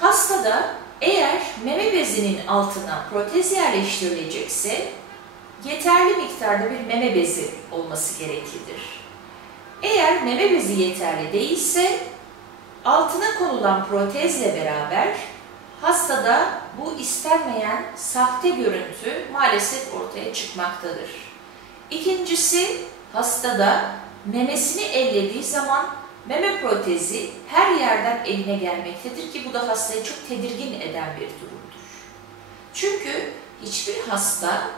Hastada eğer meme bezinin altına protez yerleştirilecekse yeterli miktarda bir meme bezi olması gereklidir. Eğer meme bezi yeterli değilse altına konulan protezle beraber hastada bu istenmeyen sahte görüntü maalesef ortaya çıkmaktadır. İkincisi hastada memesini ellediği zaman meme protezi her yerden eline gelmektedir ki bu da hastayı çok tedirgin eden bir durumdur. Çünkü hiçbir hasta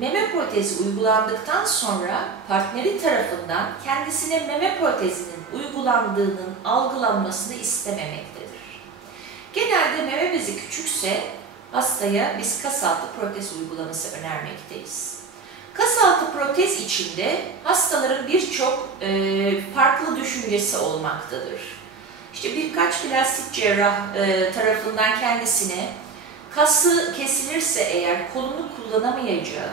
meme protezi uygulandıktan sonra partneri tarafından kendisine meme protezinin uygulandığının algılanmasını istememektedir. Genelde meme bezi küçükse hastaya biz kas altı protez uygulaması önermekteyiz. Kas altı protez içinde hastaların birçok e, düşüncesi olmaktadır. İşte birkaç plastik cerrah e, tarafından kendisine kası kesilirse eğer kolunu kullanamayacağı,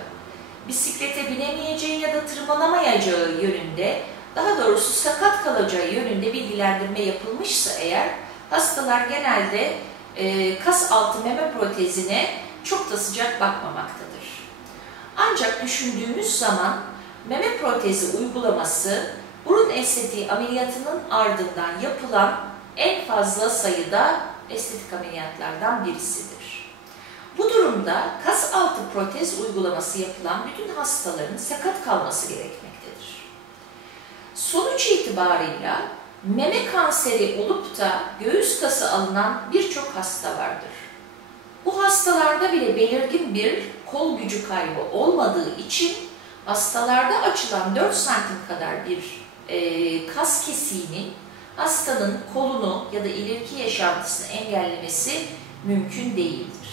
bisiklete binemeyeceği ya da tırmanamayacağı yönünde, daha doğrusu sakat kalacağı yönünde bilgilendirme yapılmışsa eğer, hastalar genelde e, kas altı meme protezine çok da sıcak bakmamaktadır. Ancak düşündüğümüz zaman meme protezi uygulaması estetiği ameliyatının ardından yapılan en fazla sayıda estetik ameliyatlardan birisidir. Bu durumda kas altı protez uygulaması yapılan bütün hastaların sakat kalması gerekmektedir. Sonuç itibarıyla meme kanseri olup da göğüs kası alınan birçok hasta vardır. Bu hastalarda bile belirgin bir kol gücü kaybı olmadığı için hastalarda açılan 4 santim kadar bir e, kas kesiğinin hastanın kolunu ya da ileriki yaşantısını engellemesi mümkün değildir.